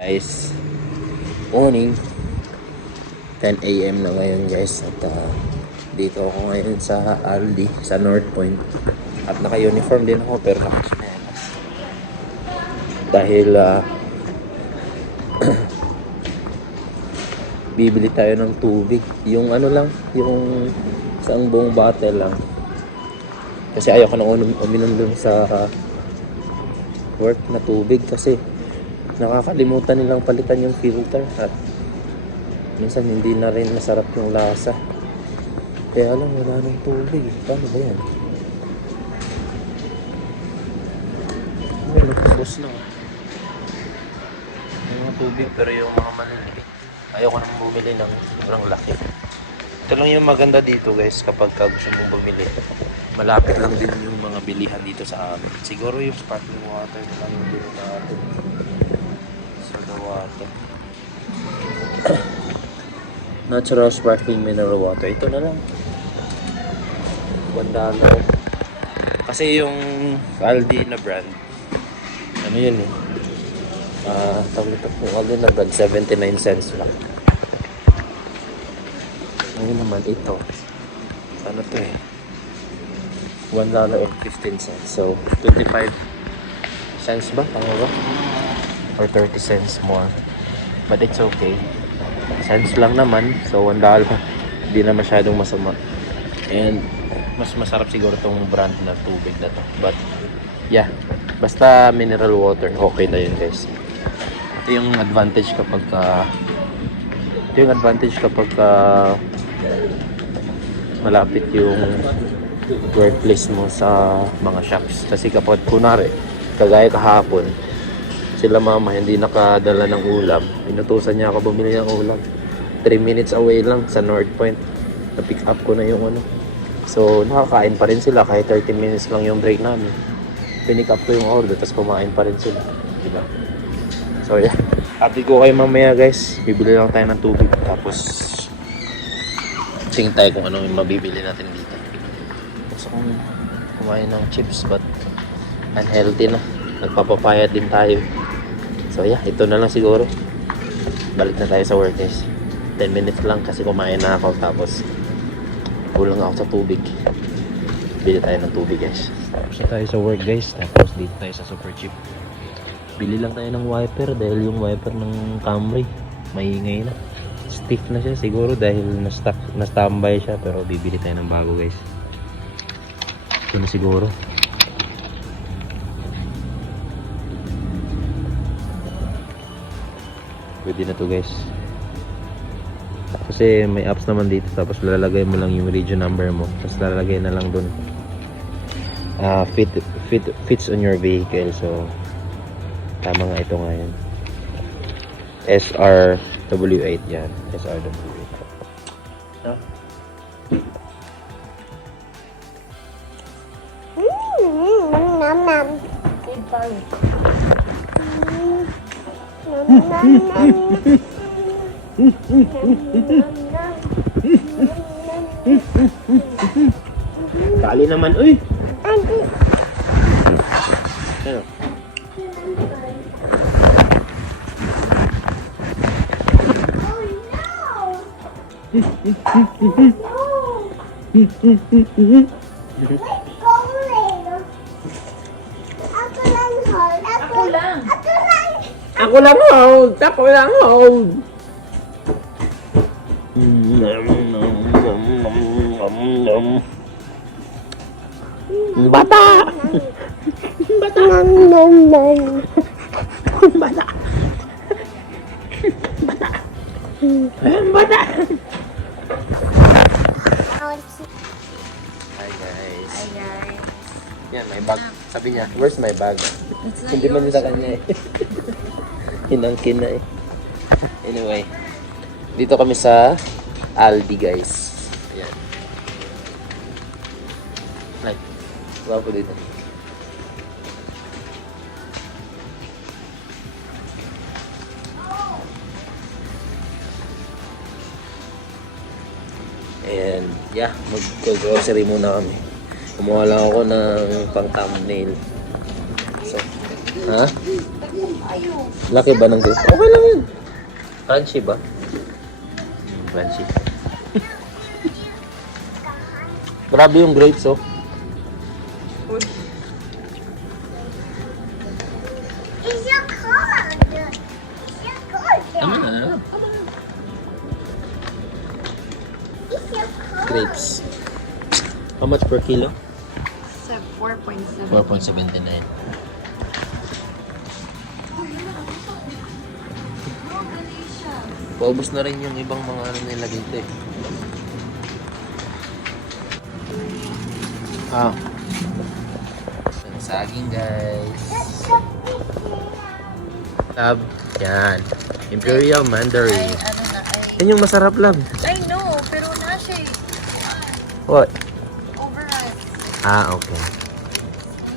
Guys, morning, 10 a.m. na ngayon guys. At dito ako ngayon sa Aldi, sa North Point. At naka-uniform din ako pero naka-chinelas. Dahil bibili tayo ng tubig. Yung ano lang, yung isang buong bottle lang. Kasi ayoko na uminom dun sa work na tubig kasi nakakalimutan nilang palitan yung filter at minsan hindi na rin masarap yung lasa. Kaya lang wala nang tubig. Paano ba yan? Ay, nagpapos na. Yung mga tubig pero yung mga maliliit. Ayoko nang bumili ng sobrang laki. Ito lang yung maganda dito guys kapag gusto mong bumili. Malapit lang din yung mga bilihan dito sa amin. Siguro yung sparkling water na lang yung dito natin. Soda water. Natural sparkling mineral water. Ito na lang. $1. Kasi yung Aldi na brand, ano yun eh? Yung Aldi na brand, 79 cents lang. Ngayon naman ito. Ano to eh? $1.15. So, 25 cents ba? Tama ba? Or 30 cents more. But it's okay. Cents lang naman. So, $1. Hindi na masyadong masama. And, mas masarap siguro tong brand na tubig na to. But, yeah. Basta mineral water. Okay na yun guys. Ito yung advantage kapag malapit yung workplace mo sa mga shops. Kasi kapag kunwari, kagaya kahapon, sila mama hindi nakadala ng ulam. Inutusan niya ako bumili ng ulam. 3 minutes away lang sa North Point. Na-pick up ko na yung ano. So, nakakain pa rin sila kahit 30 minutes lang yung break namin. Pinick up ko yung order, tapos kumain pa rin sila. Diba? So, yeah. Update ko kayo mamaya guys. Bibili lang tayo ng tubig. Tapos, sing tayo kung ano yung mabibili natin dito. Gusto kong kumain ng chips but unhealthy na. Nagpapapayat din tayo. So yeah, ito na lang siguro. Balik na tayo sa work guys. 10 minutes lang kasi kumain na ako. Tapos kulang ako sa tubig. Bili tayo ng tubig guys. Tapos tayo sa work guys. Tapos dito tayo sa Super Cheap. Bili lang tayo ng wiper dahil yung wiper ng Camry maingay na. Stiff na siya siguro dahil na-standby siya. Pero bibili tayo ng bago guys. Ito na siguro. Pwede na to guys. Kasi may apps naman dito. Tapos lalagay mo lang yung region number mo. Tapos lalagay na lang dun fits on your vehicle. So tama nga ito ngayon. SRW8 yan. SRW8 no? Nom nom. Good boy. Kali naman, uy! Ano? Ako lang hold. Ako lang hold. Bata. Bata. Bata. Bata. Bata. Hi guys. Hi guys. Yan, may bag. Sabi niya, where's my bag? Hindi man nila kanya eh. Hinangkin na eh. Anyway, dito kami sa Aldi guys. Ayan. Ay, wapo dito. And yeah, mag-grocery muna kami. Kumuha lang ako ng pang thumbnail. So, Ha? Laki ba ng grapes? Okay lang yun. Crunchy ba? Crunchy. Grabe yung grapes, oh. It's your card. It's your card. Tama na. It's your card. Grapes. How much per kilo? 4.7. 4.79. Paubos na rin yung ibang mga ano nila dito eh. Ah. Ang saging guys. Lab. Yan. Imperial Mandarin. Ano na ay... Yan yung masarap lab. I know, pero na siya eh. What? Overripe. Ah, okay.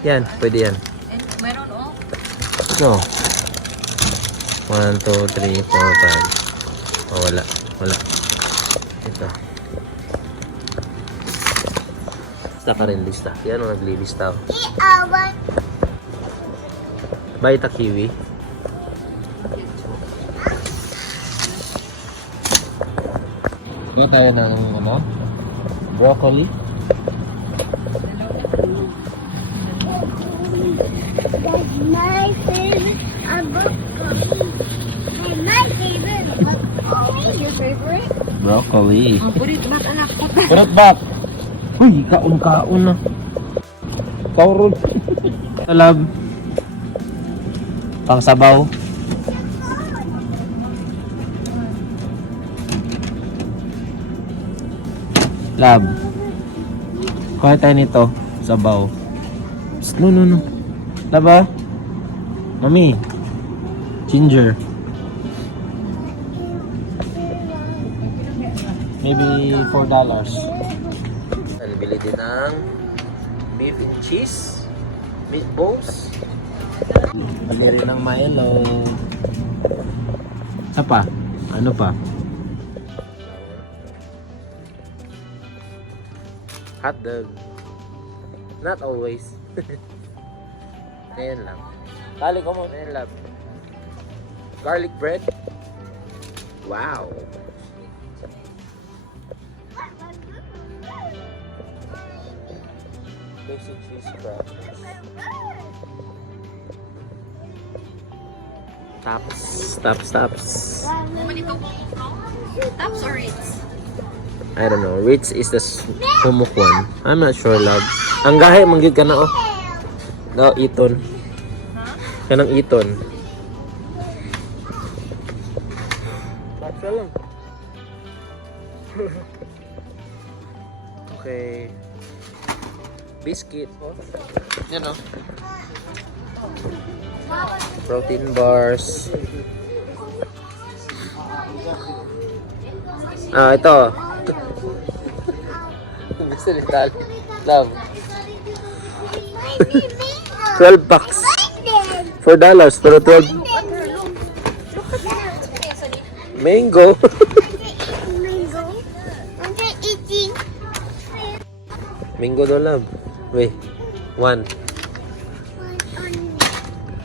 Yan, pwede yan. And meron oh. No. 1, 2, 3, 4, 5. Oh, wala. Wala. Ito. Lista ka rin, lista. Yan ang naglilista. Eat our. Baita kiwi. Ito tayo ng ano? Broccoli. That's my favorite broccoli. And my favorite broccoli. Your favorite? Broccoli. Put it back, anak. Kurot back! Uy, kaon-kaon na. Kaurod. Talab. Pangsabaw. Lab. Kuha tayo nito. Sabaw. Psst, no. Laba. Mami. Ginger. Maybe $4. Bili din ng beef and cheese. Meatballs. Bili rin ng Milo. Isa pa? Ano pa? Hotdog. Not always. Ayan lang. Tali ko mo. Ayan lang. Garlic bread. Wow. Basic cheese scraps. Tops. Tops or Ritz? I don't know. Ritz is the humok one. I'm not sure, love. Ang gahe, manggid ka na, oh. No, iton. Kanang iton. Baksa lang. Okay. Biscuit. Yan, oh. Protein bars. Ah, ito. Gusto ni Tal. Love. 12 packs. $4 pero 12. Mango. Mango do love. Wait. 1.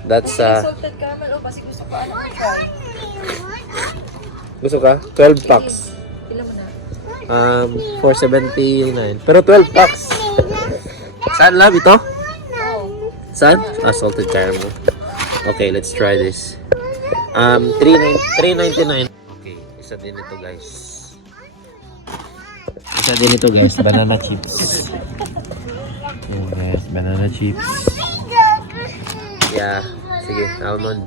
That's Salted caramel oh, kasi gusto ko ano try. gusto ka? 12 packs. Ilan mo na? 479. Pero 12 packs. Saan love ito? Oh. Saan? Ah, salted caramel. Okay, let's try this. 3.99. Okay, isa din ito guys. Isa din ito guys, banana chips. Ayan guys, banana chips. Yeah, sige, almond.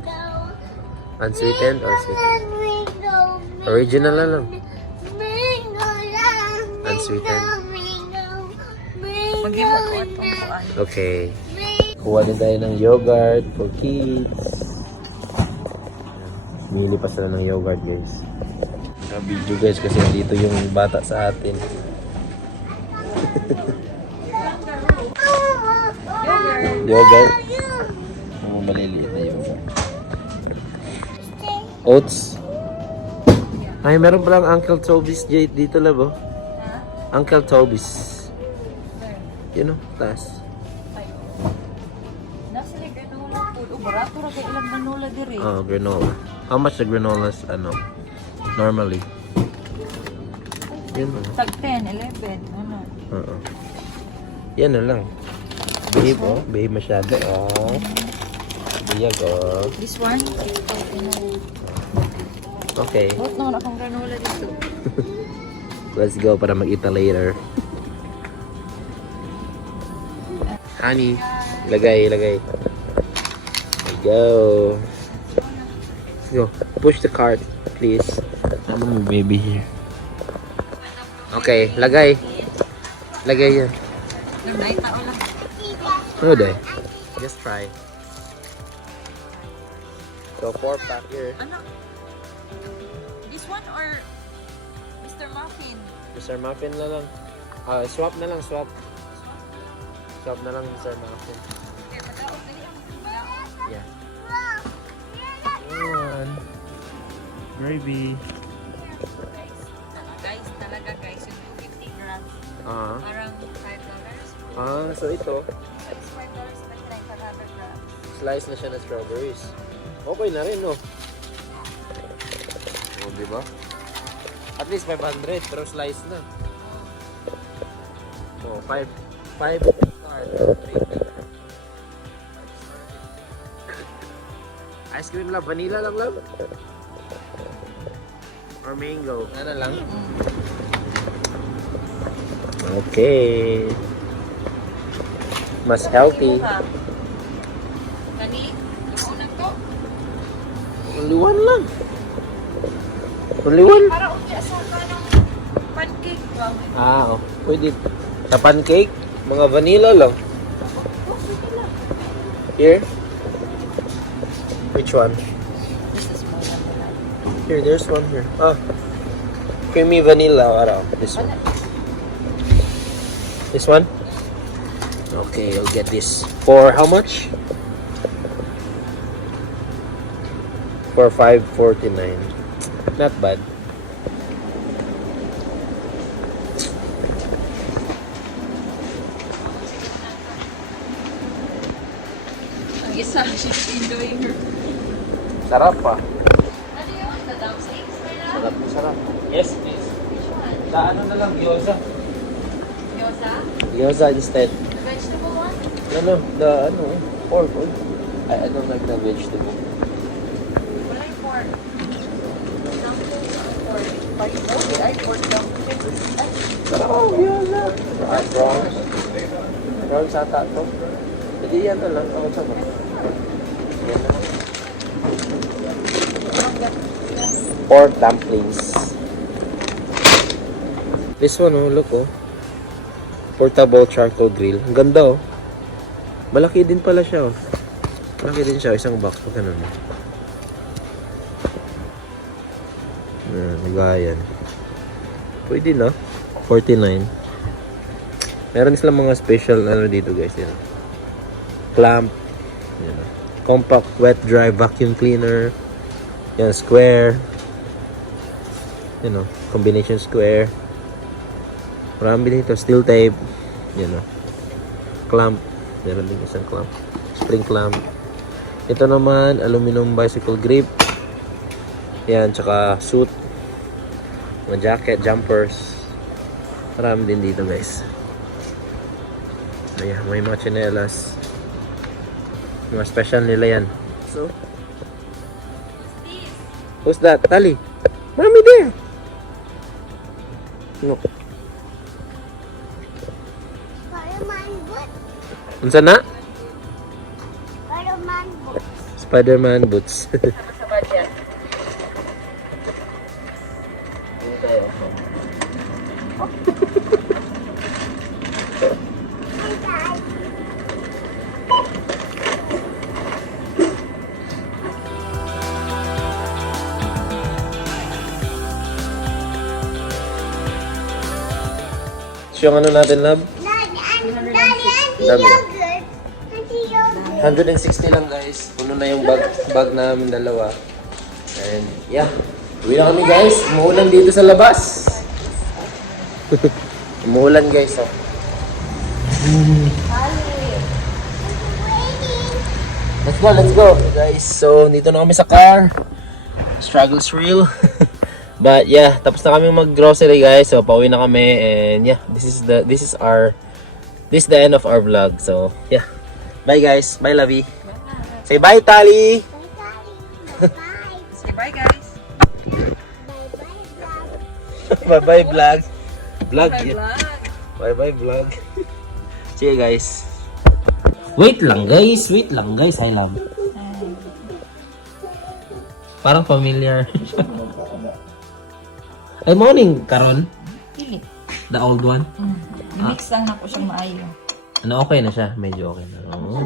Unsweetened or sweetened? Original na lang. Unsweetened. Mag-give mo ko itong kuan. Okay. Kuha din tayo ng yogurt for kids. Mili pa sila ng yogurt guys. Video guys kasi dito yung bata sa atin. Yogurt. Ang maliliit na yogurt. Oats. Ay, meron palang Uncle Toby's dito labo. Uncle Toby's. You know, taas. Nasa granola food. Oh, barato kay ilang granola diri. Oh, granola. How much the granolas, normally? Yun lang. Tag 10, 11, ano. Oo. Yan na lang. Behave, behave masyado, Biyag, This one? Okay, Buot naman akong granola dito. let's go para mag-ita later. Honey, lagay. Let's go. Let's go. Push the cart, please. I'm my baby here. Okay, lagay. Lagay yan. Gamay, tao lang. Ano day? Just try. So, 4-pack here. Ano? This one or Mr. Muffin? Mr. Muffin na lang. Swap na lang, swap. Swap na lang, Mr. Muffin. Okay, padaog. Dali ang padaog. Yeah. One. Gravy. Guys, talaga guys, yung 50 grams. Parang $5. So ito, It's $5.99 per 100 grams. slice na siya ng strawberries. Okay na rin, no? Oh, di ba? At least 500, pero slice na. Oh, 5 star, 3. Ice cream lang, vanilla lang lang. Or mango. Ano lang? Okay. Mas healthy. Kani, yung unang to. Only one lang. Only one? Para unya sa kanong pancake. Oh. Pwede. Sa pancake, mga vanilla lang. Oh, sige lang. Here? Which one? This is more than that. Here, there's one here. Creamy vanilla. This one. This one? Okay, I'll get this. For how much? For $5.49. Not bad. Ang isa, she's enjoying her. Sarap pa. Ano yun? The dumplings? Sarap. Yes, please. Sa ano na lang, gyoza. Gyoza? Gyoza instead. The vegetable one? Pork. I don't like the vegetable. Wala yung pork. Dumplings or pork? Ay, pork dumplings. Oh, gyoza. Prawns. Prawns ata ito. Hindi yan na lang. Sa mo. Yan na. Pork dumplings. This one, look, portable charcoal grill. Ang ganda, Malaki din pala siya, Malaki din siya. Isang box pa ganun. Nagayan. Pwede na. 49. Meron silang mga special dito, guys. Yan. Clamp. Yan. Compact wet dry vacuum cleaner. Yan, square. Combination square. Marami dito. Steel tape. Yan, clamp. Meron din isang clamp. Spring clamp. Ito naman, aluminum bicycle grip. Yan, tsaka suit. Mga jacket, jumpers. Marami din dito, guys. Ayan, may mga tsinelas. Mga special nila yan. So, who's that? Tali. Marami din. Look. Spider-Man boots. Unsa na? Spider-Man boots. Spider-Man boots. Sa budget. Hey guys. So, yung ano natin, love? Daddy, Dami. anti-yogurt. Anti-yogurt. 160 lang, guys. Puno na yung bag namin dalawa. And, yeah. Uwi na kami, guys. Umuulan dito sa labas. Umuulan, guys, Waiting. Let's go, guys. So, dito na kami sa car. Struggle's real. But yeah, tapos na kami mag-grocery, guys. So, pauwi na kami and yeah, this is the end of our vlog. So, yeah. Bye, guys. Bye, Lovey. Say bye, Tali. Bye. Say bye, guys. Bye-bye, vlog. Vlog. Bye, Yeah. vlog. Bye-bye, vlog. See you, guys. Wait lang, guys. I love. Parang familiar. Ay, morning, Karon. Pili. The old one. Mix lang na ko siyang maayo. Ano, okay na siya? Medyo okay na. Oh.